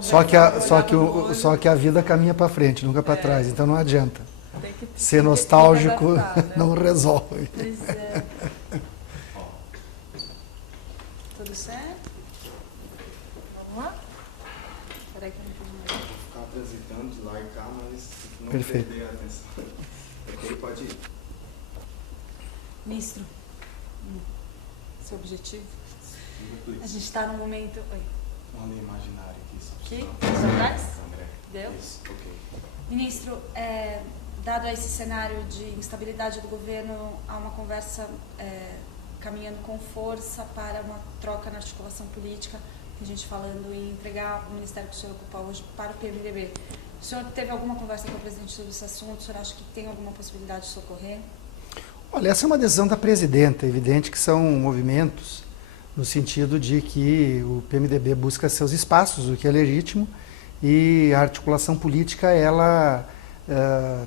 Só que a vida caminha para frente, nunca para trás, então não adianta. Ser nostálgico não resolve. Pois é. Tudo certo? Vamos lá? Espera aí que eu não tenho mais. Ficar transitando de lá e cá, mas não Perfeito. perder a atenção. Ok, pode ir. Ministro, seu objetivo? A gente está num momento... Oi. Uma linha imaginária aqui, só Aqui? pra- Só atrás? André. Deu? Isso, ok. Ministro, dado esse cenário de instabilidade do governo, há uma conversa caminhando com força para uma troca na articulação política, tem gente falando em entregar o ministério que o senhor ocupa hoje para o PMDB. O senhor teve alguma conversa com o presidente sobre esse assunto? O senhor acha que tem alguma possibilidade de socorrer? Olha, essa é uma decisão da presidenta. É evidente que são movimentos no sentido de que o PMDB busca seus espaços, o que é legítimo, e a articulação política, ela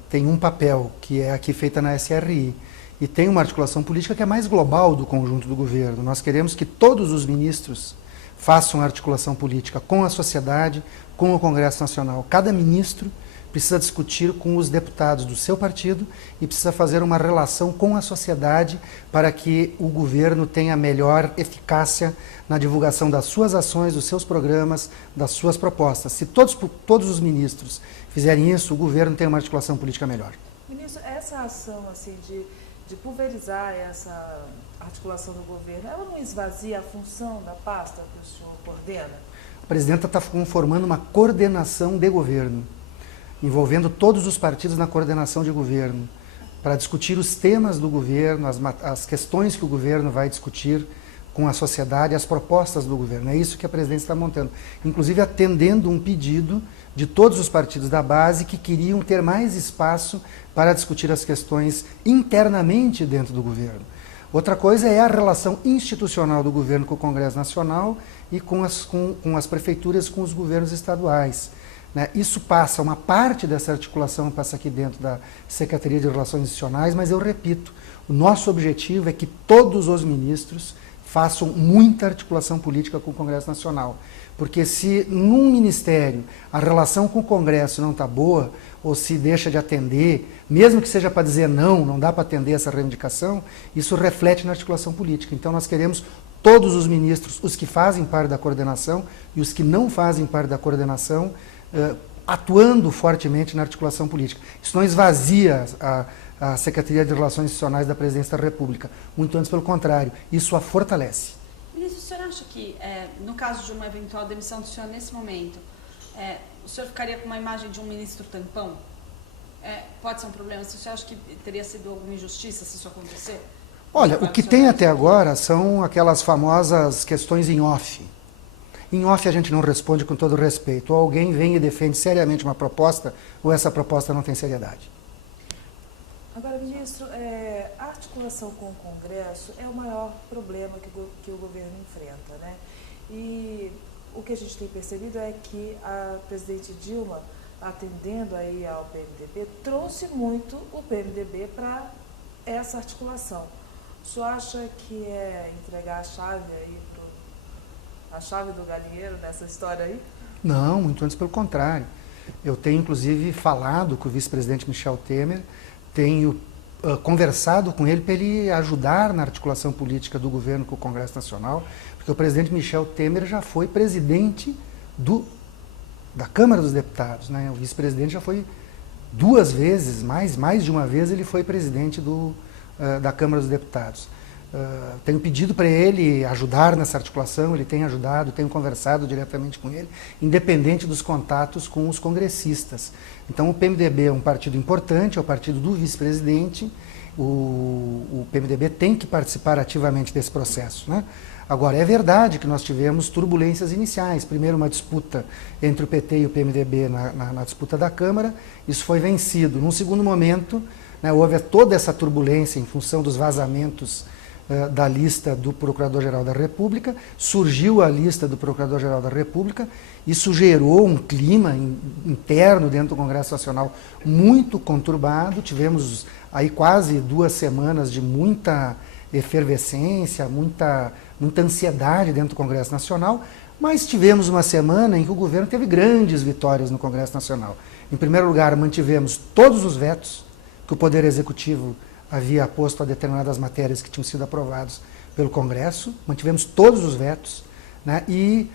tem um papel, que é aqui feita na SRI, e tem uma articulação política que é mais global do conjunto do governo. Nós queremos que todos os ministros façam articulação política com a sociedade, com o Congresso Nacional. Cada ministro precisa discutir com os deputados do seu partido e precisa fazer uma relação com a sociedade para que o governo tenha melhor eficácia na divulgação das suas ações, dos seus programas, das suas propostas. Se todos os ministros fizerem isso, o governo tem uma articulação política melhor. Ministro, essa ação assim, de pulverizar essa articulação do governo, ela não esvazia a função da pasta que o senhor coordena? A presidenta está conformando uma coordenação de governo, envolvendo todos os partidos na coordenação de governo, para discutir os temas do governo, as questões que o governo vai discutir com a sociedade, as propostas do governo. É isso que a presidência está montando. Inclusive atendendo um pedido de todos os partidos da base que queriam ter mais espaço para discutir as questões internamente dentro do governo. Outra coisa é a relação institucional do governo com o Congresso Nacional e com as prefeituras, com os governos estaduais. Isso passa, uma parte dessa articulação passa aqui dentro da Secretaria de Relações Institucionais, mas eu repito, o nosso objetivo é que todos os ministros façam muita articulação política com o Congresso Nacional. Porque se num ministério a relação com o Congresso não está boa, ou se deixa de atender, mesmo que seja para dizer não dá para atender essa reivindicação, isso reflete na articulação política. Então nós queremos todos os ministros, os que fazem parte da coordenação e os que não fazem parte da coordenação, atuando fortemente na articulação política. Isso não esvazia a Secretaria de Relações Institucionais da Presidência da República. Muito antes, pelo contrário, isso a fortalece. Ministro, o senhor acha que, no caso de uma eventual demissão do senhor nesse momento, o senhor ficaria com uma imagem de um ministro tampão? Pode ser um problema? O senhor acha que teria sido alguma injustiça se isso acontecer? Olha, o que tem até agora são aquelas famosas questões em off. Em off a gente não responde com todo respeito. Ou alguém vem e defende seriamente uma proposta, ou essa proposta não tem seriedade. Agora, ministro, a articulação com o Congresso é o maior problema que o governo enfrenta, né? E o que a gente tem percebido é que a presidente Dilma, atendendo aí ao PMDB, trouxe muito o PMDB para essa articulação. O senhor acha que é entregar a chave aí, a chave do galinheiro nessa história aí? Não, muito antes pelo contrário. Eu tenho, inclusive, falado com o vice-presidente Michel Temer, tenho conversado com ele para ele ajudar na articulação política do governo com o Congresso Nacional, porque o presidente Michel Temer já foi presidente da Câmara dos Deputados, né? O vice-presidente já foi 2 vezes, mais de uma vez ele foi presidente da Câmara dos Deputados. Tenho pedido para ele ajudar nessa articulação, ele tem ajudado, tenho conversado diretamente com ele, independente dos contatos com os congressistas. Então o PMDB é um partido importante, é o partido do vice-presidente, o PMDB tem que participar ativamente desse processo, né? Agora, é verdade que nós tivemos turbulências iniciais, primeiro uma disputa entre o PT e o PMDB na disputa da Câmara, isso foi vencido. Num segundo momento, né, houve toda essa turbulência em função dos vazamentos da lista do Procurador-Geral da República, surgiu a lista do Procurador-Geral da República, isso gerou um clima interno dentro do Congresso Nacional muito conturbado, tivemos aí quase 2 semanas de muita efervescência, muita ansiedade dentro do Congresso Nacional, Mas tivemos uma semana em que o governo teve grandes vitórias no Congresso Nacional. Em primeiro lugar, mantivemos todos os vetos que o Poder Executivo havia posto a determinadas matérias que tinham sido aprovadas pelo Congresso, mantivemos todos os vetos, né, e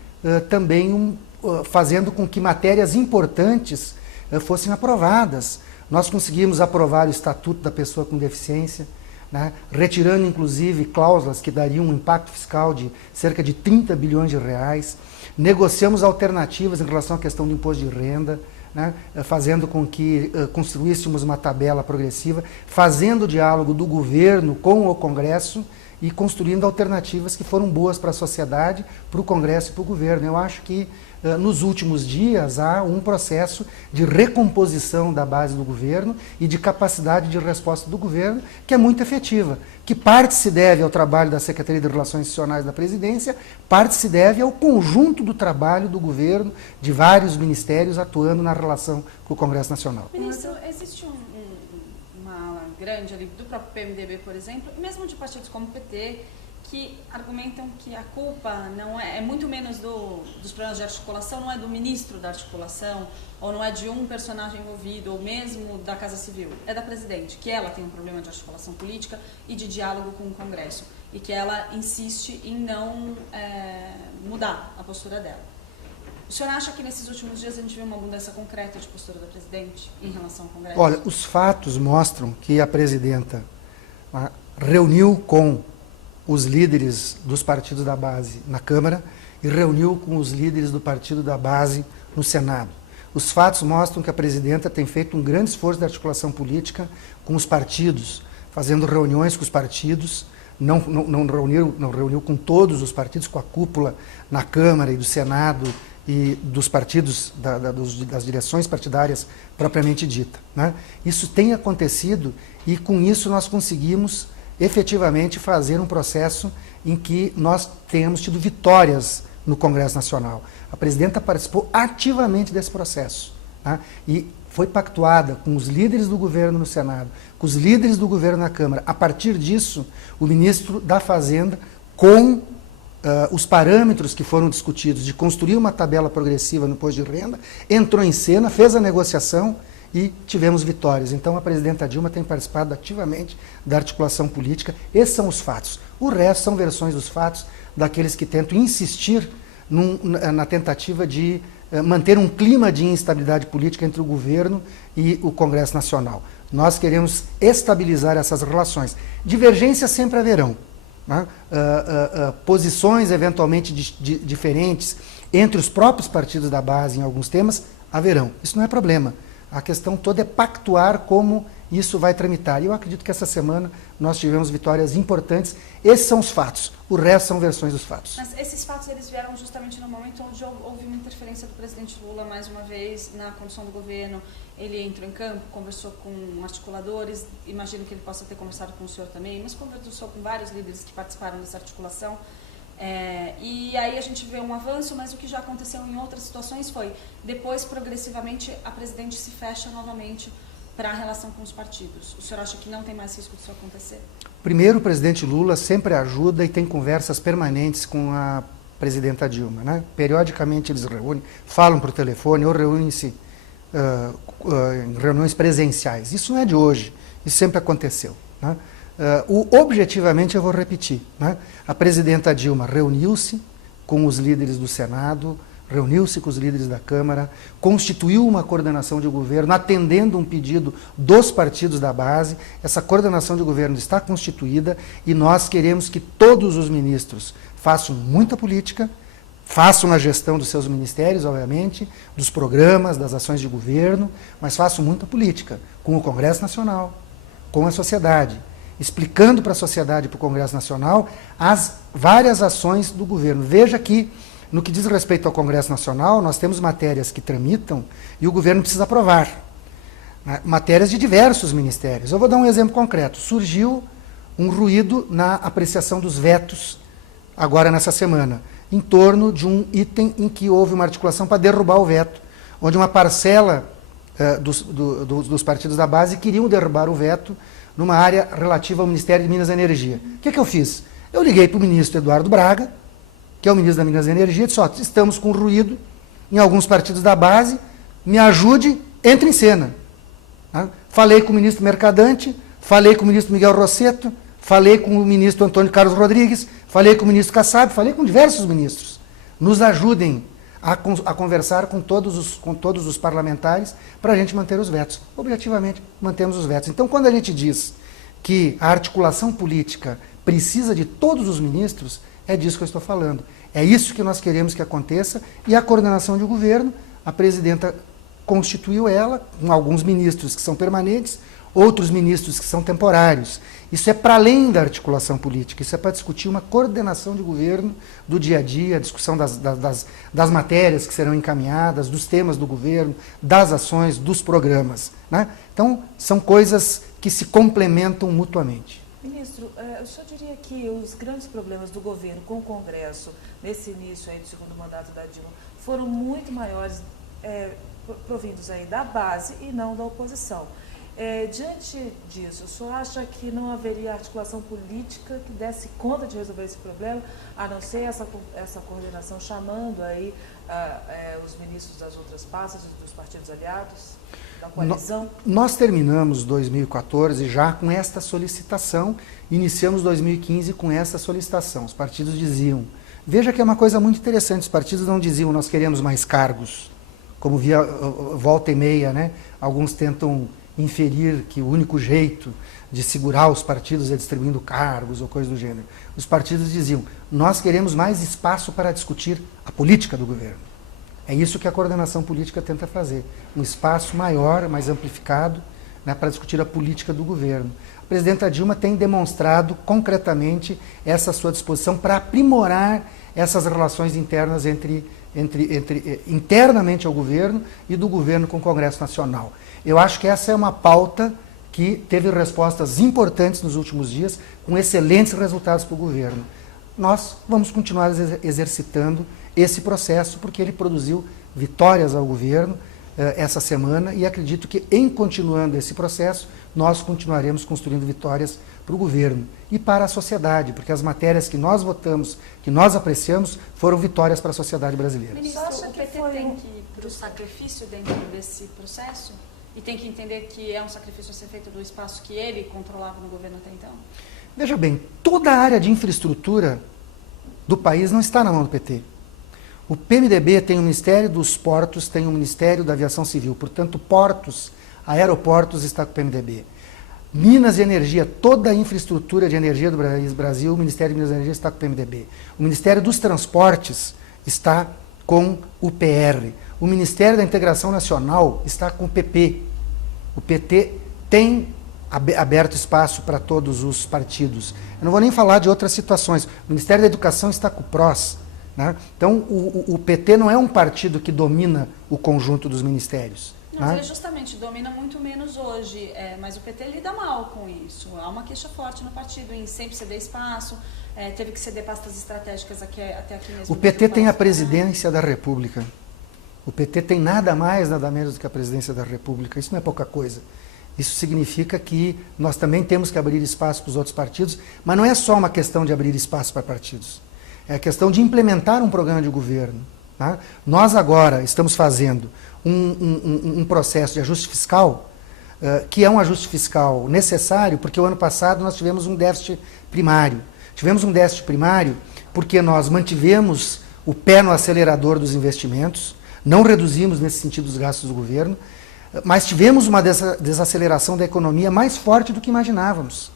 também fazendo com que matérias importantes fossem aprovadas. Nós conseguimos aprovar o Estatuto da Pessoa com Deficiência, né, retirando inclusive cláusulas que dariam um impacto fiscal de cerca de 30 bilhões de reais. Negociamos alternativas em relação à questão do imposto de renda, né, fazendo com que construíssemos uma tabela progressiva, fazendo o diálogo do governo com o Congresso e construindo alternativas que foram boas para a sociedade, para o Congresso e para o governo. Eu acho que nos últimos dias há um processo de recomposição da base do governo e de capacidade de resposta do governo que é muito efetiva, que parte se deve ao trabalho da Secretaria de Relações Institucionais da Presidência, parte se deve ao conjunto do trabalho do governo, de vários ministérios atuando na relação com o Congresso Nacional. Ministro, existe uma ala grande ali do próprio PMDB, por exemplo, mesmo de partidos como o PT, que argumentam que a culpa não é muito menos dos problemas de articulação, não é do ministro da articulação, ou não é de um personagem envolvido, ou mesmo da Casa Civil, é da presidente, que ela tem um problema de articulação política e de diálogo com o Congresso, e que ela insiste em não mudar a postura dela. O senhor acha que nesses últimos dias a gente viu uma mudança concreta de postura da presidente em relação ao Congresso? Olha, os fatos mostram que a presidenta reuniu com os líderes dos partidos da base na Câmara e reuniu com os líderes do partido da base no Senado. Os fatos mostram que a presidenta tem feito um grande esforço de articulação política com os partidos, fazendo reuniões com os partidos, não reuniu com todos os partidos, com a cúpula na Câmara e do Senado e dos partidos, das direções partidárias propriamente dita, né? Isso tem acontecido e com isso nós conseguimos efetivamente fazer um processo em que nós tenhamos tido vitórias no Congresso Nacional. A presidenta participou ativamente desse processo, né? E foi pactuada com os líderes do governo no Senado, com os líderes do governo na Câmara. A partir disso, o ministro da Fazenda, com os parâmetros que foram discutidos de construir uma tabela progressiva no imposto de renda, entrou em cena, fez a negociação e tivemos vitórias. Então a presidenta Dilma tem participado ativamente da articulação política. Esses são os fatos. O resto são versões dos fatos daqueles que tentam insistir na tentativa de manter um clima de instabilidade política entre o governo e o Congresso Nacional. Nós queremos estabilizar essas relações. Divergências sempre haverão, né? Posições eventualmente diferentes entre os próprios partidos da base em alguns temas haverão. Isso não é problema. A questão toda é pactuar como isso vai tramitar. E eu acredito que essa semana nós tivemos vitórias importantes. Esses são os fatos. O resto são versões dos fatos. Mas esses fatos eles vieram justamente no momento onde houve uma interferência do presidente Lula mais uma vez na condução do governo. Ele entrou em campo, conversou com articuladores, imagino que ele possa ter conversado com o senhor também, mas conversou com vários líderes que participaram dessa articulação. E aí a gente vê um avanço, mas o que já aconteceu em outras situações foi, depois, progressivamente, a presidente se fecha novamente para a relação com os partidos. O senhor acha que não tem mais risco disso acontecer? Primeiro, o presidente Lula sempre ajuda e tem conversas permanentes com a presidenta Dilma, né? Periodicamente eles reúnem, falam por telefone ou reúnem-se em reuniões presenciais. Isso não é de hoje, isso sempre aconteceu, né? Objetivamente, eu vou repetir, né? A presidenta Dilma reuniu-se com os líderes do Senado, reuniu-se com os líderes da Câmara, constituiu uma coordenação de governo, atendendo um pedido dos partidos da base. Essa coordenação de governo está constituída e nós queremos que todos os ministros façam muita política, façam a gestão dos seus ministérios, obviamente, dos programas, das ações de governo, mas façam muita política com o Congresso Nacional, com a sociedade, explicando para a sociedade e para o Congresso Nacional as várias ações do governo. Veja que, no que diz respeito ao Congresso Nacional, nós temos matérias que tramitam e o governo precisa aprovar, né? Matérias de diversos ministérios. Eu vou dar um exemplo concreto. Surgiu um ruído na apreciação dos vetos, agora nessa semana, em torno de um item em que houve uma articulação para derrubar o veto, onde uma parcela dos partidos da base queriam derrubar o veto numa área relativa ao Ministério de Minas e Energia. O que eu fiz? Eu liguei para o ministro Eduardo Braga, que é o ministro da Minas e Energia, disse, estamos com ruído em alguns partidos da base, me ajude, entre em cena. Tá? Falei com o ministro Mercadante, falei com o ministro Miguel Rosseto, falei com o ministro Antônio Carlos Rodrigues, falei com o ministro Kassab, falei com diversos ministros. Nos ajudem a conversar com todos os parlamentares para a gente manter os vetos. Objetivamente, mantemos os vetos. Então, quando a gente diz que a articulação política precisa de todos os ministros, é disso que eu estou falando. É isso que nós queremos que aconteça, e a coordenação de governo, a presidenta constituiu ela, com alguns ministros que são permanentes, outros ministros que são temporários. Isso é para além da articulação política, isso é para discutir uma coordenação de governo do dia a dia, a discussão das matérias que serão encaminhadas, dos temas do governo, das ações, dos programas. Né? Então, são coisas que se complementam mutuamente. Ministro, o senhor diria que os grandes problemas do governo com o Congresso, nesse início aí do segundo mandato da Dilma, foram muito maiores, provindos aí da base e não da oposição. Diante disso, o senhor acha que não haveria articulação política que desse conta de resolver esse problema, a não ser essa coordenação chamando aí os ministros das outras pastas e dos partidos aliados, da coalizão? Nós terminamos 2014 já com esta solicitação, iniciamos 2015 com essa solicitação. Os partidos diziam, veja que é uma coisa muito interessante, os partidos não diziam nós queremos mais cargos, como via volta e meia, né? Alguns tentam inferir que o único jeito de segurar os partidos é distribuindo cargos ou coisa do gênero. Os partidos diziam, nós queremos mais espaço para discutir a política do governo. É isso que a coordenação política tenta fazer, um espaço maior, mais amplificado, né, para discutir a política do governo. A presidenta Dilma tem demonstrado concretamente essa sua disposição para aprimorar essas relações internas internamente ao governo e do governo com o Congresso Nacional. Eu acho que essa é uma pauta que teve respostas importantes nos últimos dias, com excelentes resultados para o governo. Nós vamos continuar exercitando esse processo, porque ele produziu vitórias ao governo essa semana, e acredito que, em continuando esse processo, nós continuaremos construindo vitórias para o governo e para a sociedade, porque as matérias que nós votamos, que nós apreciamos, foram vitórias para a sociedade brasileira. Ministro, o PT tem que ir para o sacrifício dentro desse processo? E tem que entender que é um sacrifício a ser feito do espaço que ele controlava no governo até então? Veja bem, toda a área de infraestrutura do país não está na mão do PT. O PMDB tem o Ministério dos Portos, tem o Ministério da Aviação Civil, portanto, portos, aeroportos está com o PMDB. Minas e Energia, toda a infraestrutura de energia do Brasil, o Ministério de Minas e Energia está com o PMDB. O Ministério dos Transportes está com o PR. O Ministério da Integração Nacional está com o PP. O PT tem aberto espaço para todos os partidos. Eu não vou nem falar de outras situações. O Ministério da Educação está com o PROS. Né? Então, o PT não é um partido que domina o conjunto dos ministérios. Não, ele justamente domina muito menos hoje, mas o PT lida mal com isso. Há uma queixa forte no partido em sempre ceder espaço, teve que ceder pastas estratégicas até aqui mesmo. O PT tem a presidência da República. O PT tem nada mais, nada menos do que a presidência da República. Isso não é pouca coisa. Isso significa que nós também temos que abrir espaço para os outros partidos, mas não é só uma questão de abrir espaço para partidos. É a questão de implementar um programa de governo. Tá? Nós agora estamos fazendo um processo de ajuste fiscal, que é um ajuste fiscal necessário, porque o ano passado nós tivemos um déficit primário. Tivemos um déficit primário porque nós mantivemos o pé no acelerador dos investimentos, não reduzimos nesse sentido os gastos do governo, mas tivemos uma desaceleração da economia mais forte do que imaginávamos.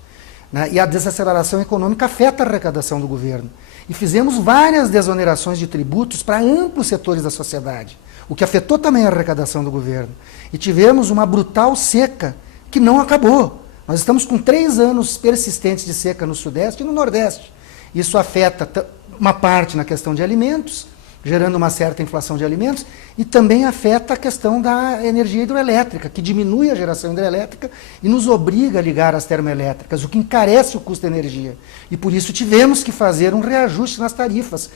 Né? E a desaceleração econômica afeta a arrecadação do governo. E fizemos várias desonerações de tributos para amplos setores da sociedade, o que afetou também a arrecadação do governo. E tivemos uma brutal seca que não acabou. Nós estamos com 3 anos persistentes de seca no Sudeste e no Nordeste. Isso afeta uma parte na questão de alimentos, gerando uma certa inflação de alimentos, e também afeta a questão da energia hidroelétrica, que diminui a geração hidrelétrica e nos obriga a ligar as termoelétricas, o que encarece o custo da energia. E por isso tivemos que fazer um reajuste nas tarifas.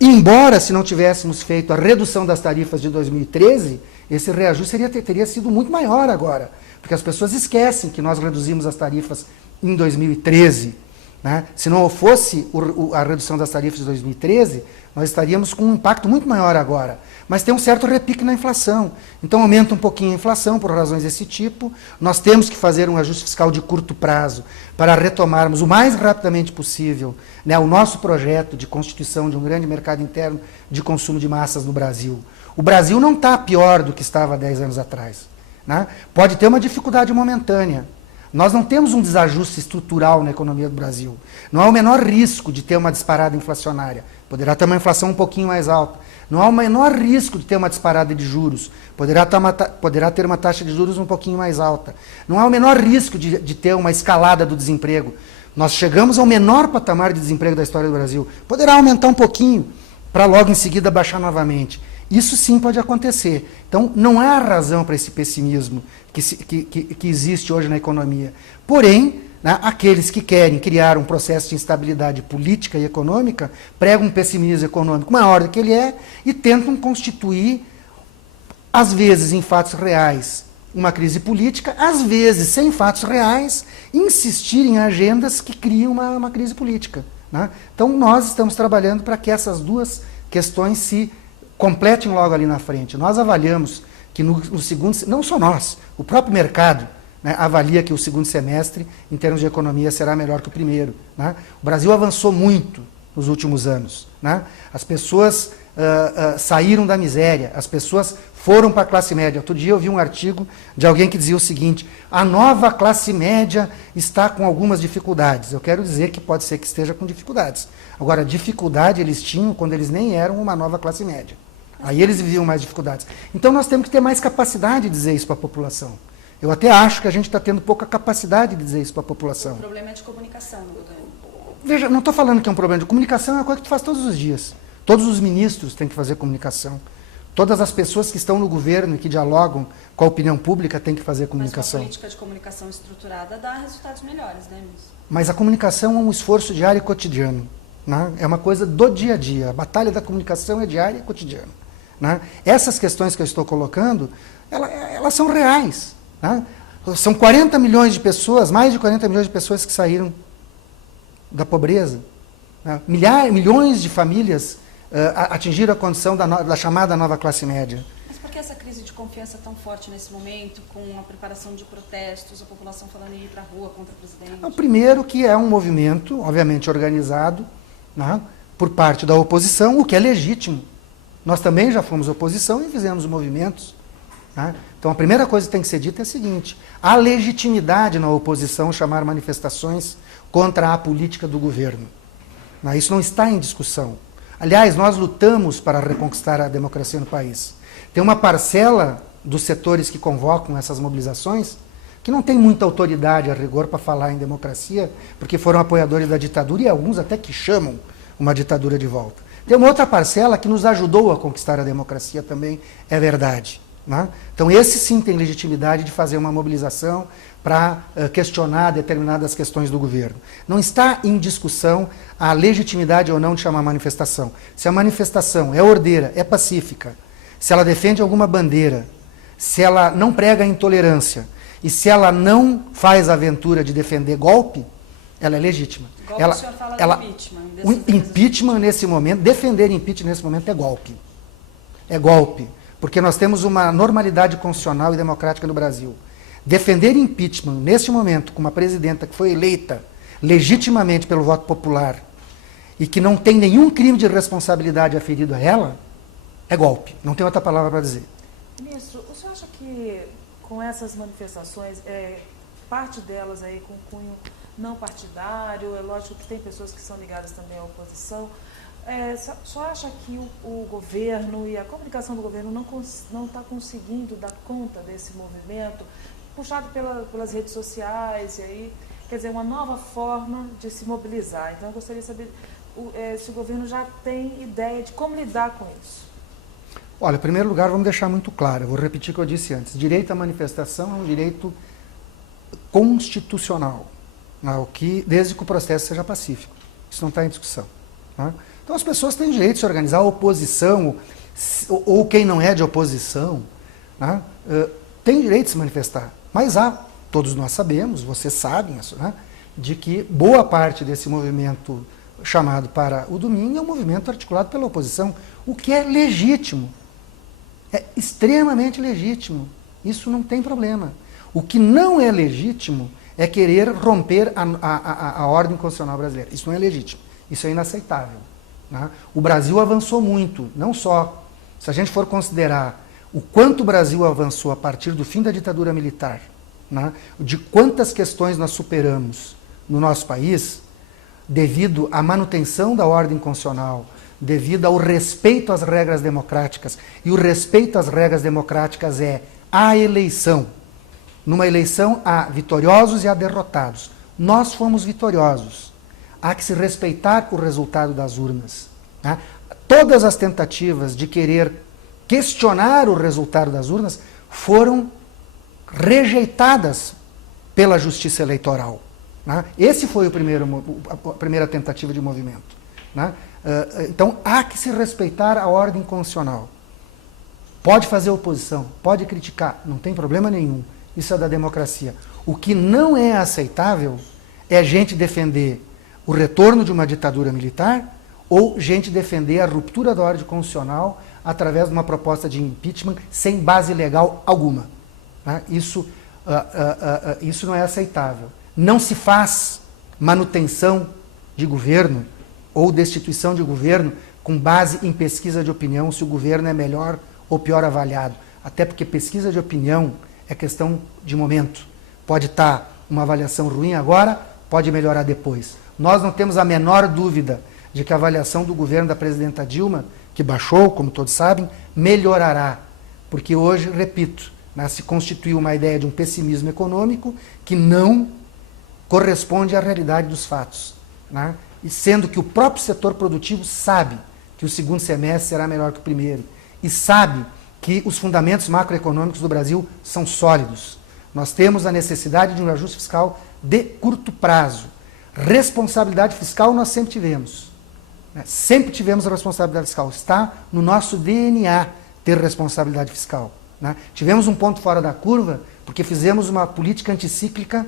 Embora, se não tivéssemos feito a redução das tarifas de 2013, esse reajuste teria sido muito maior agora, porque as pessoas esquecem que nós reduzimos as tarifas em 2013, né? Se não fosse a redução das tarifas de 2013, nós estaríamos com um impacto muito maior agora. Mas tem um certo repique na inflação. Então aumenta um pouquinho a inflação por razões desse tipo. Nós temos que fazer um ajuste fiscal de curto prazo para retomarmos o mais rapidamente possível, né, o nosso projeto de constituição de um grande mercado interno de consumo de massas no Brasil. O Brasil não está pior do que estava há 10 anos atrás, né? Pode ter uma dificuldade momentânea. Nós não temos um desajuste estrutural na economia do Brasil. Não há o menor risco de ter uma disparada inflacionária. Poderá ter uma inflação um pouquinho mais alta. Não há o menor risco de ter uma disparada de juros. Poderá ter uma taxa de juros um pouquinho mais alta. Não há o menor risco de ter uma escalada do desemprego. Nós chegamos ao menor patamar de desemprego da história do Brasil. Poderá aumentar um pouquinho, para logo em seguida baixar novamente. Isso sim pode acontecer. Então, não há razão para esse pessimismo que existe hoje na economia. Porém, né, aqueles que querem criar um processo de instabilidade política e econômica pregam um pessimismo econômico maior do que ele é e tentam constituir, às vezes em fatos reais, uma crise política, às vezes sem fatos reais, insistir em agendas que criam uma crise política, né? Então, nós estamos trabalhando para que essas duas questões se completem logo ali na frente. Nós avaliamos que no segundo, não só nós, o próprio mercado, né, avalia que o segundo semestre, em termos de economia, será melhor que o primeiro, né? O Brasil avançou muito nos últimos anos, né? As pessoas saíram da miséria, as pessoas foram para a classe média. Outro dia eu vi um artigo de alguém que dizia o seguinte: a nova classe média está com algumas dificuldades. Eu quero dizer que pode ser que esteja com dificuldades. Agora, dificuldade eles tinham quando eles nem eram uma nova classe média. Aí eles viviam mais dificuldades. Então nós temos que ter mais capacidade de dizer isso para a população. Eu até acho que a gente está tendo pouca capacidade de dizer isso para a população. O problema é de comunicação no governo. Veja, não estou falando que é um problema de comunicação, é uma coisa que tu faz todos os dias. Todos os ministros têm que fazer comunicação. Todas as pessoas que estão no governo e que dialogam com a opinião pública têm que fazer comunicação. Mas uma política de comunicação estruturada dá resultados melhores, né, ministro? Mas a comunicação é um esforço diário e cotidiano, né? É uma coisa do dia a dia. A batalha da comunicação é diária e cotidiana, né? Essas questões que eu estou colocando, elas são reais, né? São 40 milhões de pessoas, mais de 40 milhões de pessoas que saíram da pobreza, né? Milhões de famílias atingiram a condição da chamada nova classe média. Mas por que essa crise de confiança tão forte nesse momento, com a preparação de protestos, a população falando em ir para a rua contra o presidente? O primeiro que é um movimento, obviamente organizado, né, por parte da oposição, o que é legítimo. Nós também já fomos oposição e fizemos movimentos, né? Então a primeira coisa que tem que ser dita é a seguinte: há legitimidade na oposição chamar manifestações contra a política do governo, né? Isso não está em discussão. Aliás, nós lutamos para reconquistar a democracia no país. Tem uma parcela dos setores que convocam essas mobilizações que não tem muita autoridade a rigor para falar em democracia, porque foram apoiadores da ditadura e alguns até que chamam uma ditadura de volta. Tem uma outra parcela que nos ajudou a conquistar a democracia também, é verdade, né? Então esse sim tem legitimidade de fazer uma mobilização para questionar determinadas questões do governo. Não está em discussão a legitimidade ou não de chamar manifestação. Se a manifestação é ordeira, é pacífica, se ela defende alguma bandeira, se ela não prega a intolerância e se ela não faz a aventura de defender golpe, ela é legítima. Golpe, o senhor fala do impeachment. O impeachment nesse momento, defender impeachment nesse momento é golpe. É golpe, porque nós temos uma normalidade constitucional e democrática no Brasil. Defender impeachment neste momento com uma presidenta que foi eleita legitimamente pelo voto popular e que não tem nenhum crime de responsabilidade aferido a ela, é golpe. Não tem outra palavra para dizer. Ministro, o senhor acha que com essas manifestações, parte delas aí com cunho não partidário, é lógico que tem pessoas que são ligadas também à oposição, só acha que o governo e a comunicação do governo não está conseguindo dar conta desse movimento, puxado pelas redes sociais, e aí, quer dizer, uma nova forma de se mobilizar. Então, eu gostaria de saber se o governo já tem ideia de como lidar com isso. Olha, em primeiro lugar, vamos deixar muito claro, eu vou repetir o que eu disse antes. Direito à manifestação é um direito constitucional, né, desde que o processo seja pacífico. Isso não está em discussão, né? Então, as pessoas têm direito de se organizar, a oposição, ou quem não é de oposição, né, tem direito de se manifestar. Mas todos nós sabemos, vocês sabem, né, de que boa parte desse movimento chamado para o domingo é um movimento articulado pela oposição, o que é legítimo, é extremamente legítimo, isso não tem problema. O que não é legítimo é querer romper a ordem constitucional brasileira, isso não é legítimo, isso é inaceitável. Né? O Brasil avançou muito, não só, se a gente for considerar o quanto o Brasil avançou a partir do fim da ditadura militar, né, de quantas questões nós superamos no nosso país, devido à manutenção da ordem constitucional, devido ao respeito às regras democráticas, e o respeito às regras democráticas é a eleição. Numa eleição há vitoriosos e há derrotados. Nós fomos vitoriosos. Há que se respeitar o resultado das urnas. Né? Todas as tentativas de querer questionar o resultado das urnas foram rejeitadas pela justiça eleitoral. Né? Esse foi a primeira tentativa de movimento. Né? Então, há que se respeitar a ordem constitucional. Pode fazer oposição, pode criticar, não tem problema nenhum. Isso é da democracia. O que não é aceitável é gente defender o retorno de uma ditadura militar ou gente defender a ruptura da ordem constitucional através de uma proposta de impeachment sem base legal alguma. Né? Isso não é aceitável. Não se faz manutenção de governo ou destituição de governo com base em pesquisa de opinião se o governo é melhor ou pior avaliado. Até porque pesquisa de opinião é questão de momento. Pode estar uma avaliação ruim agora, pode melhorar depois. Nós não temos a menor dúvida de que a avaliação do governo da presidenta Dilma, que baixou, como todos sabem, melhorará. Porque hoje, repito, né, se constituiu uma ideia de um pessimismo econômico que não corresponde à realidade dos fatos. Né? E sendo que o próprio setor produtivo sabe que o segundo semestre será melhor que o primeiro. E sabe que os fundamentos macroeconômicos do Brasil são sólidos. Nós temos a necessidade de um ajuste fiscal de curto prazo. Responsabilidade fiscal nós sempre tivemos. Né? Sempre tivemos a responsabilidade fiscal. Está no nosso DNA ter responsabilidade fiscal. Né? Tivemos um ponto fora da curva porque fizemos uma política anticíclica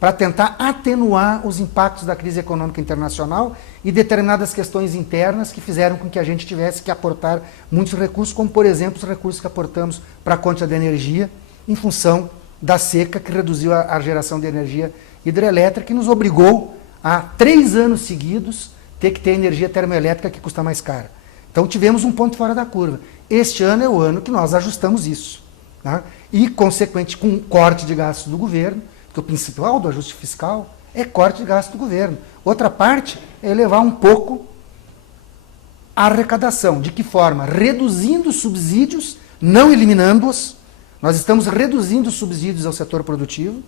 para tentar atenuar os impactos da crise econômica internacional e determinadas questões internas que fizeram com que a gente tivesse que aportar muitos recursos, como, por exemplo, os recursos que aportamos para a conta de energia, em função da seca que reduziu a geração de energia hidrelétrica e nos obrigou a 3 anos seguidos ter que ter energia termoelétrica que custa mais cara. Então tivemos um ponto fora da curva. Este ano é o ano que nós ajustamos isso. Né? E, consequente, com o corte de gastos do governo, porque o principal do ajuste fiscal é corte de gasto do governo. Outra parte é elevar um pouco a arrecadação. De que forma? Reduzindo subsídios, não eliminando-os. Nós estamos reduzindo os subsídios ao setor produtivo,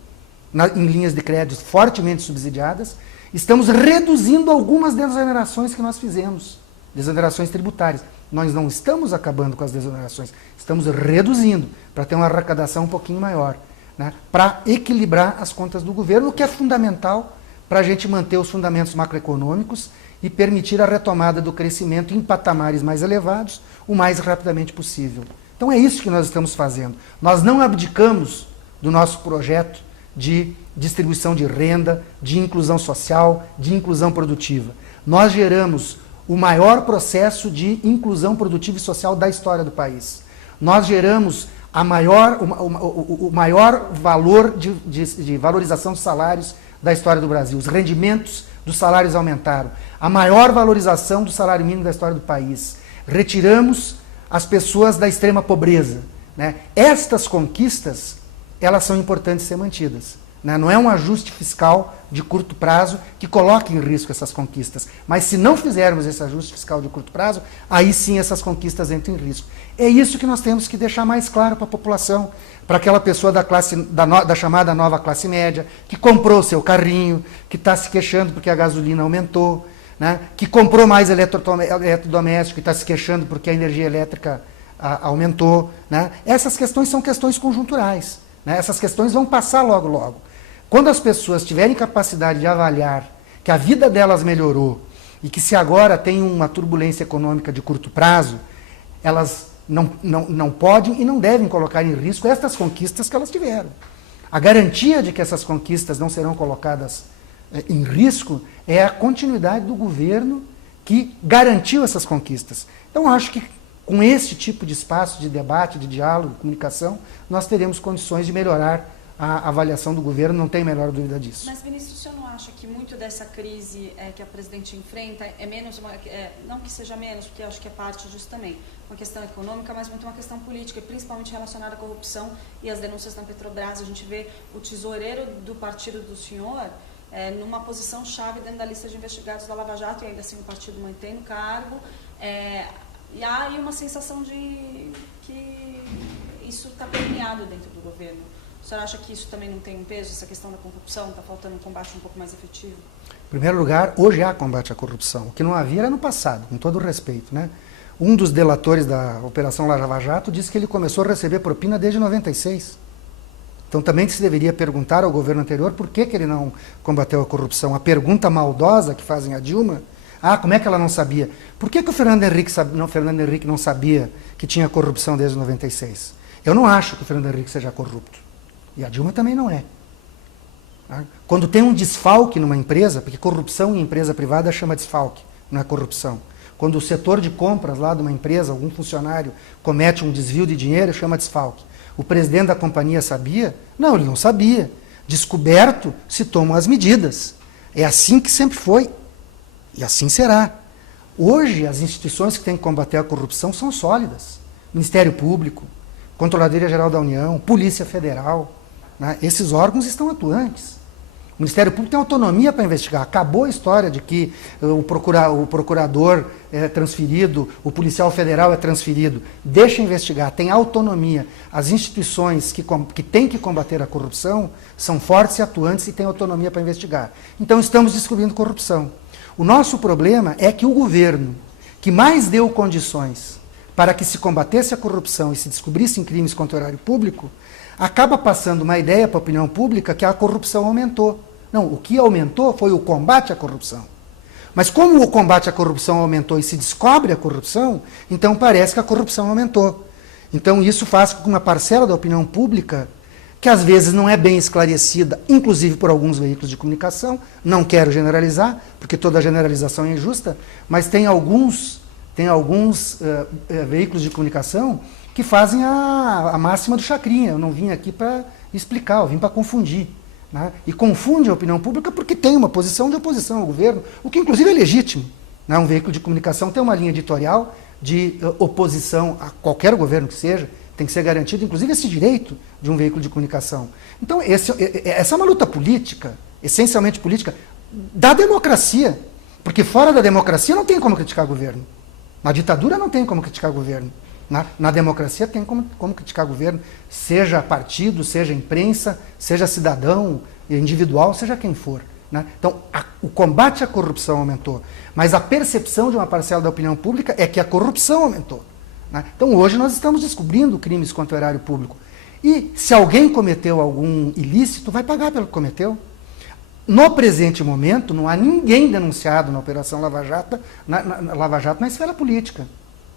em linhas de crédito fortemente subsidiadas. Estamos reduzindo algumas desonerações que nós fizemos, desonerações tributárias. Nós não estamos acabando com as desonerações, estamos reduzindo para ter uma arrecadação um pouquinho maior. Né, para equilibrar as contas do governo, o que é fundamental para a gente manter os fundamentos macroeconômicos e permitir a retomada do crescimento em patamares mais elevados o mais rapidamente possível. Então é isso que nós estamos fazendo. Nós não abdicamos do nosso projeto de distribuição de renda, de inclusão social, de inclusão produtiva. Nós geramos o maior processo de inclusão produtiva e social da história do país. Nós geramos o maior valor de valorização dos salários da história do Brasil. Os rendimentos dos salários aumentaram. A maior valorização do salário mínimo da história do país. Retiramos as pessoas da extrema pobreza. Né? Estas conquistas, elas são importantes ser mantidas. Né? Não é um ajuste fiscal de curto prazo que coloque em risco essas conquistas. Mas se não fizermos esse ajuste fiscal de curto prazo, aí sim essas conquistas entram em risco. É isso que nós temos que deixar mais claro para a população, para aquela pessoa da chamada nova classe média, que comprou o seu carrinho, que está se queixando porque a gasolina aumentou, né? Que comprou mais eletrodoméstico e está se queixando porque a energia elétrica aumentou. Né? Essas questões são questões conjunturais. Né? Essas questões vão passar logo, logo. Quando as pessoas tiverem capacidade de avaliar que a vida delas melhorou e que se agora tem uma turbulência econômica de curto prazo, elas não podem e não devem colocar em risco estas conquistas que elas tiveram. A garantia de que essas conquistas não serão colocadas em risco é a continuidade do governo que garantiu essas conquistas. Então, acho que com esse tipo de espaço de debate, de diálogo, de comunicação, nós teremos condições de melhorar a avaliação do governo, não tem a menor dúvida disso. Mas, ministro, o senhor não acha que muito dessa crise que a presidente enfrenta é menos, não que seja menos, porque acho que é parte disso também, uma questão econômica, mas muito uma questão política, e principalmente relacionada à corrupção e às denúncias na Petrobras? A gente vê o tesoureiro do partido do senhor numa posição chave dentro da lista de investigados da Lava Jato, e ainda assim o partido mantém o cargo. E há aí uma sensação de que isso está permeado dentro do governo. O senhor acha que isso também não tem um peso, essa questão da corrupção? Está faltando um combate um pouco mais efetivo? Em primeiro lugar, hoje há combate à corrupção. O que não havia era no passado, com todo o respeito, né? Um dos delatores da Operação Lava Jato disse que ele começou a receber propina desde 96. Então também se deveria perguntar ao governo anterior por que ele não combateu a corrupção. A pergunta maldosa que fazem a Dilma, como é que ela não sabia? Por que o Fernando Henrique não sabia que tinha corrupção desde 96? Eu não acho que o Fernando Henrique seja corrupto. E a Dilma também não é. Quando tem um desfalque numa empresa, porque corrupção em empresa privada chama desfalque, não é corrupção. Quando o setor de compras lá de uma empresa, algum funcionário comete um desvio de dinheiro, chama desfalque. O presidente da companhia sabia? Não, ele não sabia. Descoberto, se tomam as medidas. É assim que sempre foi. E assim será. Hoje, as instituições que têm que combater a corrupção são sólidas. Ministério Público, Controladoria Geral da União, Polícia Federal, né? Esses órgãos estão atuantes. O Ministério Público tem autonomia para investigar. Acabou a história de que o procurador é transferido, o policial federal é transferido. Deixa investigar, tem autonomia. As instituições que têm que combater a corrupção são fortes e atuantes e têm autonomia para investigar. Então estamos descobrindo corrupção. O nosso problema é que o governo, que mais deu condições para que se combatesse a corrupção e se descobrissem crimes contra o erário público, acaba passando uma ideia para a opinião pública que a corrupção aumentou. Não, o que aumentou foi o combate à corrupção. Mas como o combate à corrupção aumentou e se descobre a corrupção, então parece que a corrupção aumentou. Então isso faz com que uma parcela da opinião pública, que às vezes não é bem esclarecida, inclusive por alguns veículos de comunicação, não quero generalizar, porque toda generalização é injusta, mas tem alguns veículos de comunicação que fazem a máxima do Chacrinha. Eu não vim aqui para explicar, eu vim para confundir. Né? E confunde a opinião pública porque tem uma posição de oposição ao governo, o que inclusive é legítimo. Né? Um veículo de comunicação tem uma linha editorial de oposição a qualquer governo que seja, tem que ser garantido, inclusive, esse direito de um veículo de comunicação. Então, essa é uma luta política, essencialmente política, da democracia. Porque fora da democracia não tem como criticar governo. Na ditadura não tem como criticar governo. Na democracia tem como criticar governo, seja partido, seja imprensa, seja cidadão, individual, seja quem for. Né? Então, o combate à corrupção aumentou, mas a percepção de uma parcela da opinião pública é que a corrupção aumentou. Né? Então, hoje nós estamos descobrindo crimes contra o erário público. E se alguém cometeu algum ilícito, vai pagar pelo que cometeu. No presente momento, não há ninguém denunciado na Operação Lava Jato na esfera política.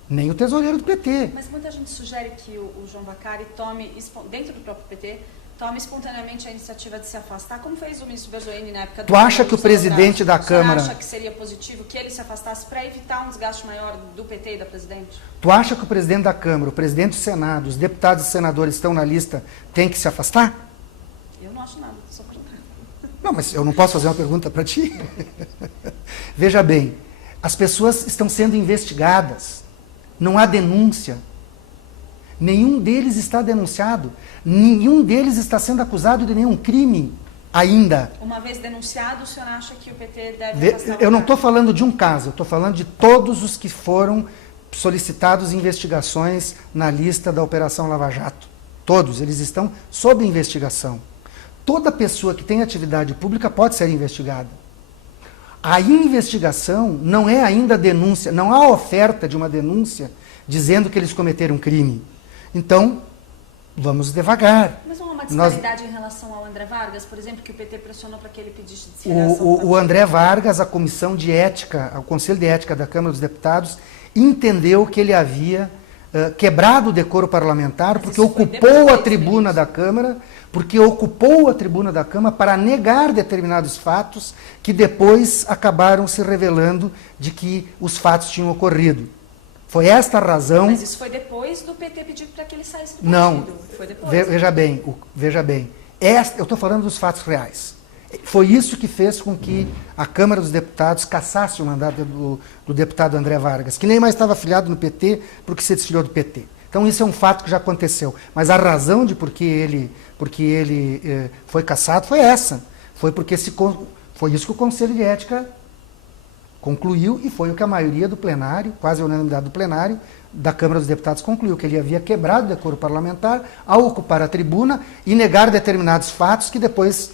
Nem o tesoureiro do PT. Mas muita gente sugere que o João Vacari tome, dentro do próprio PT, tome espontaneamente a iniciativa de se afastar, como fez o ministro Berzoini na época do... Tu acha que o presidente da Câmara... Você acha que seria positivo que ele se afastasse para evitar um desgaste maior do PT e da presidente? Tu acha que o presidente da Câmara, o presidente do Senado, os deputados e senadores estão na lista, tem que se afastar? Eu não acho nada, só perguntar. Não, mas eu não posso fazer uma pergunta para ti? Veja bem, as pessoas estão sendo investigadas. Não há denúncia. Nenhum deles está denunciado. Nenhum deles está sendo acusado de nenhum crime ainda. Uma vez denunciado, o senhor acha que o PT deve afastar? Eu não estou falando de um caso, eu estou falando de todos os que foram solicitados investigações na lista da Operação Lava Jato. Todos, eles estão sob investigação. Toda pessoa que tem atividade pública pode ser investigada. A investigação não é ainda denúncia, não há oferta de uma denúncia dizendo que eles cometeram crime. Então, vamos devagar. Mas não há uma disparidade em relação ao André Vargas, por exemplo, que o PT pressionou para que ele pedisse desfiliação? O André Vargas, a comissão de ética, o Conselho de Ética da Câmara dos Deputados, entendeu que ele havia quebrado o decoro parlamentar, porque isso foi ocupou depois, a tribuna da Câmara, para negar determinados fatos que depois acabaram se revelando de que os fatos tinham ocorrido. Foi esta a razão... Mas isso foi depois do PT pedir para que ele saísse do partido? Não, Foi depois. veja bem, eu estou falando dos fatos reais. Foi isso que fez com que a Câmara dos Deputados cassasse o mandato do deputado André Vargas, que nem mais estava afiliado no PT, porque se desfiliou do PT. Então isso é um fato que já aconteceu. Mas a razão de por que ele foi cassado foi essa. Foi isso que o Conselho de Ética concluiu e foi o que a maioria do plenário, quase a unanimidade do plenário, da Câmara dos Deputados concluiu, que ele havia quebrado o decoro parlamentar ao ocupar a tribuna e negar determinados fatos que depois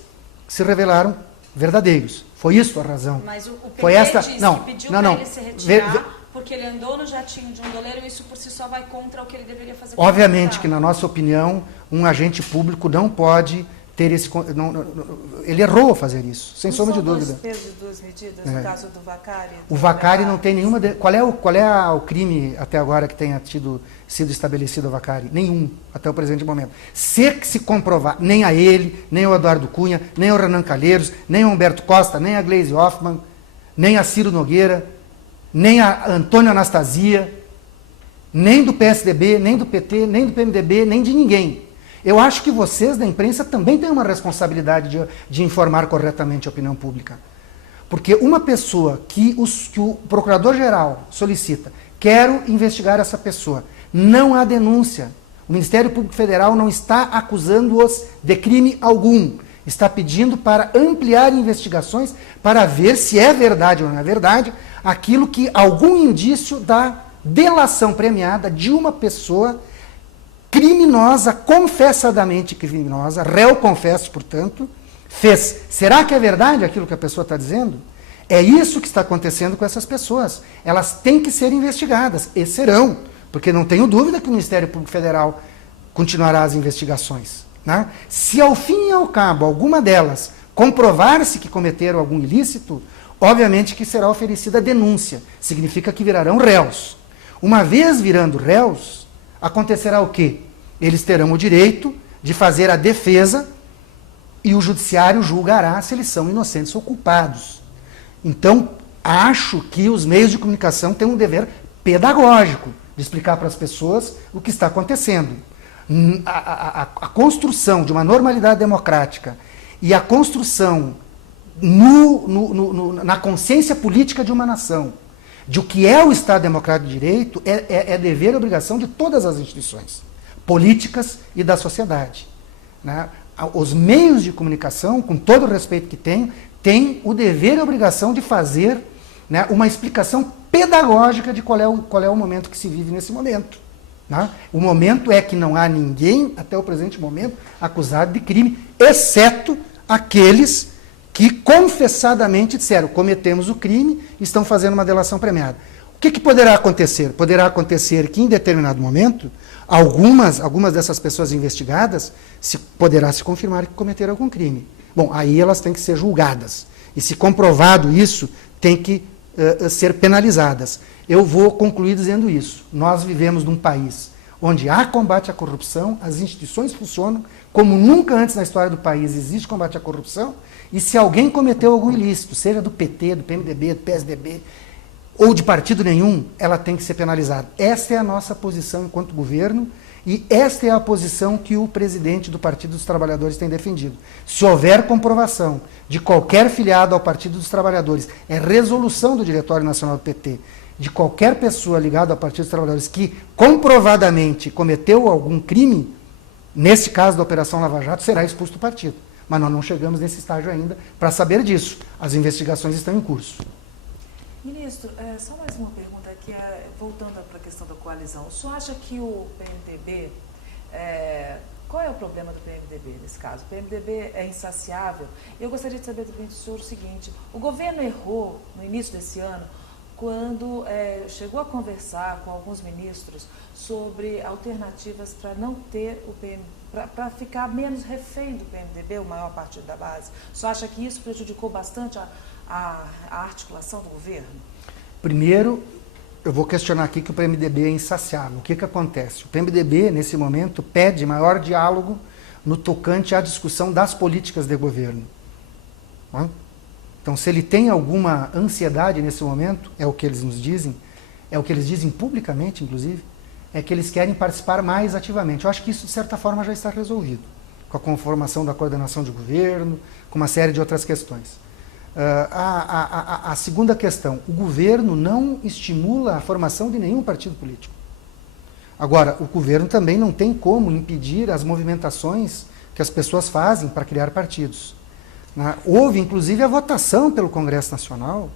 se revelaram verdadeiros. Foi isso a razão. Mas o PT foi esta... disse não, que pediu não, para não. ele se retirar porque ele andou no jatinho de um doleiro e isso por si só vai contra o que ele deveria fazer. Obviamente que, na nossa opinião, um agente público não pode ter esse... ele errou ao fazer isso, sem sombra de dúvida. São dois pesos e duas medidas, no caso do Vacari? O Vacari não tem nenhuma... Qual é o crime até agora que tenha sido estabelecido a Vacari? Nenhum, até o presente momento. Se comprovar, nem a ele, nem ao Eduardo Cunha, nem ao Renan Calheiros, nem ao Humberto Costa, nem a Gleisi Hoffmann, nem a Ciro Nogueira, nem a Antônio Anastasia, nem do PSDB, nem do PT, nem do PMDB, nem de ninguém. Eu acho que vocês, da imprensa, também têm uma responsabilidade de informar corretamente a opinião pública. Porque uma pessoa que o Procurador-Geral solicita, quero investigar essa pessoa, não há denúncia. O Ministério Público Federal não está acusando-os de crime algum. Está pedindo para ampliar investigações para ver se é verdade ou não é verdade aquilo que algum indício da delação premiada de uma pessoa criminosa, confessadamente criminosa, réu confesso, portanto, fez. Será que é verdade aquilo que a pessoa está dizendo? É isso que está acontecendo com essas pessoas. Elas têm que ser investigadas, e serão, porque não tenho dúvida que o Ministério Público Federal continuará as investigações. Né? Se ao fim e ao cabo alguma delas comprovar-se que cometeram algum ilícito, obviamente que será oferecida denúncia. Significa que virarão réus. Uma vez virando réus, acontecerá o quê? Eles terão o direito de fazer a defesa e o judiciário julgará se eles são inocentes ou culpados. Então, acho que os meios de comunicação têm um dever pedagógico de explicar para as pessoas o que está acontecendo. A construção de uma normalidade democrática e a construção na consciência política de uma nação de o que é o Estado Democrático de Direito é dever e obrigação de todas as instituições políticas e da sociedade. Né? Os meios de comunicação, com todo o respeito que tenho, têm o dever e a obrigação de fazer, né, uma explicação pedagógica de qual é o momento que se vive nesse momento. Né? O momento é que não há ninguém, até o presente momento, acusado de crime, exceto aqueles que confessadamente disseram, cometemos o crime e estão fazendo uma delação premiada. O que poderá acontecer? Poderá acontecer que, em determinado momento, algumas dessas pessoas investigadas poderá se confirmar que cometeram algum crime. Bom, aí elas têm que ser julgadas. E se comprovado isso, tem que ser penalizadas. Eu vou concluir dizendo isso. Nós vivemos num país onde há combate à corrupção, as instituições funcionam, como nunca antes na história do país existe combate à corrupção, e se alguém cometeu algum ilícito, seja do PT, do PMDB, do PSDB, ou de partido nenhum, ela tem que ser penalizada. Esta é a nossa posição enquanto governo, e esta é a posição que o presidente do Partido dos Trabalhadores tem defendido. Se houver comprovação de qualquer filiado ao Partido dos Trabalhadores, é resolução do Diretório Nacional do PT, de qualquer pessoa ligada ao Partido dos Trabalhadores que comprovadamente cometeu algum crime, nesse caso da Operação Lava Jato, será expulso do partido. Mas nós não chegamos nesse estágio ainda para saber disso. As investigações estão em curso. Ministro, só mais uma pergunta aqui, voltando para a questão da coalizão. O senhor acha que o PMDB, qual é o problema do PMDB nesse caso? O PMDB é insaciável? Eu gostaria de saber também do senhor o seguinte, o governo errou no início desse ano quando chegou a conversar com alguns ministros sobre alternativas para não ter o PMDB, para ficar menos refém do PMDB, o maior partido da base. O senhor acha que isso prejudicou bastante a articulação do governo? Primeiro, eu vou questionar aqui que o PMDB é insaciável. O que acontece? O PMDB, nesse momento, pede maior diálogo no tocante à discussão das políticas de governo. Então, se ele tem alguma ansiedade nesse momento, é o que eles nos dizem, é o que eles dizem publicamente, inclusive, é que eles querem participar mais ativamente. Eu acho que isso, de certa forma, já está resolvido, com a conformação da coordenação de governo, com uma série de outras questões. A segunda questão, o governo não estimula a formação de nenhum partido político. Agora, o governo também não tem como impedir as movimentações que as pessoas fazem para criar partidos. Houve, inclusive, a votação pelo Congresso Nacional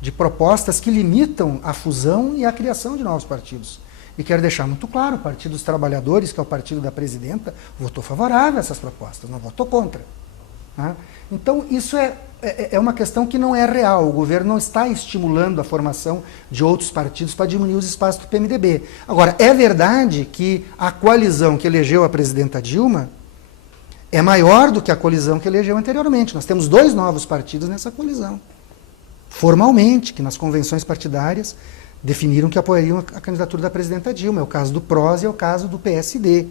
de propostas que limitam a fusão e a criação de novos partidos. E quero deixar muito claro, o Partido dos Trabalhadores, que é o partido da presidenta, votou favorável a essas propostas, não votou contra. Então, isso é uma questão que não é real. O governo não está estimulando a formação de outros partidos para diminuir os espaços do PMDB. Agora, é verdade que a coalizão que elegeu a presidenta Dilma é maior do que a coalizão que elegeu anteriormente. Nós temos 2 novos partidos nessa coalizão, formalmente, que nas convenções partidárias definiram que apoiariam a candidatura da presidenta Dilma. É o caso do PROS e é o caso do PSD.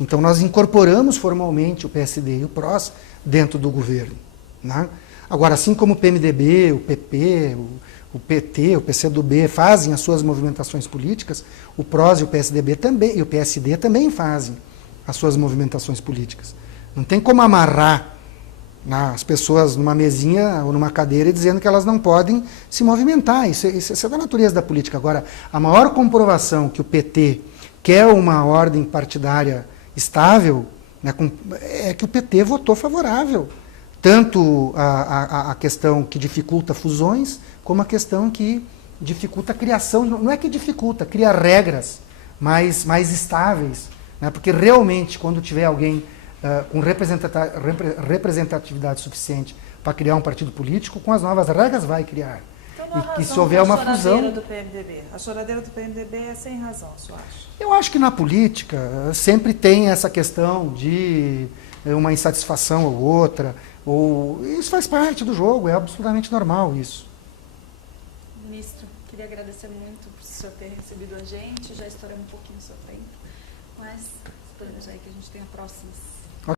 Então, nós incorporamos formalmente o PSD e o PROS dentro do governo. Agora, assim como o PMDB, o PP, o PT, o PCdoB fazem as suas movimentações políticas, o PROS e o PSDB também, e o PSD também fazem as suas movimentações políticas. Não tem como amarrar as pessoas numa mesinha ou numa cadeira dizendo que elas não podem se movimentar. Isso é da natureza da política. Agora, a maior comprovação que o PT quer uma ordem partidária estável, é que o PT votou favorável. Tanto a questão que dificulta fusões, como a questão que dificulta a criação. Não é que dificulta, cria regras mais estáveis. Porque realmente, quando tiver alguém com representatividade suficiente para criar um partido político, com as novas regras vai criar. Então, e se houver uma fusão... do PMDB. A choradeira do PMDB é sem razão, o senhor acha? Eu acho que na política sempre tem essa questão de uma insatisfação ou outra, isso faz parte do jogo, é absolutamente normal isso. Ministro, queria agradecer muito por o senhor ter recebido a gente, já estouramos um pouquinho o seu tempo, mas esperamos aí que a gente tenha próximas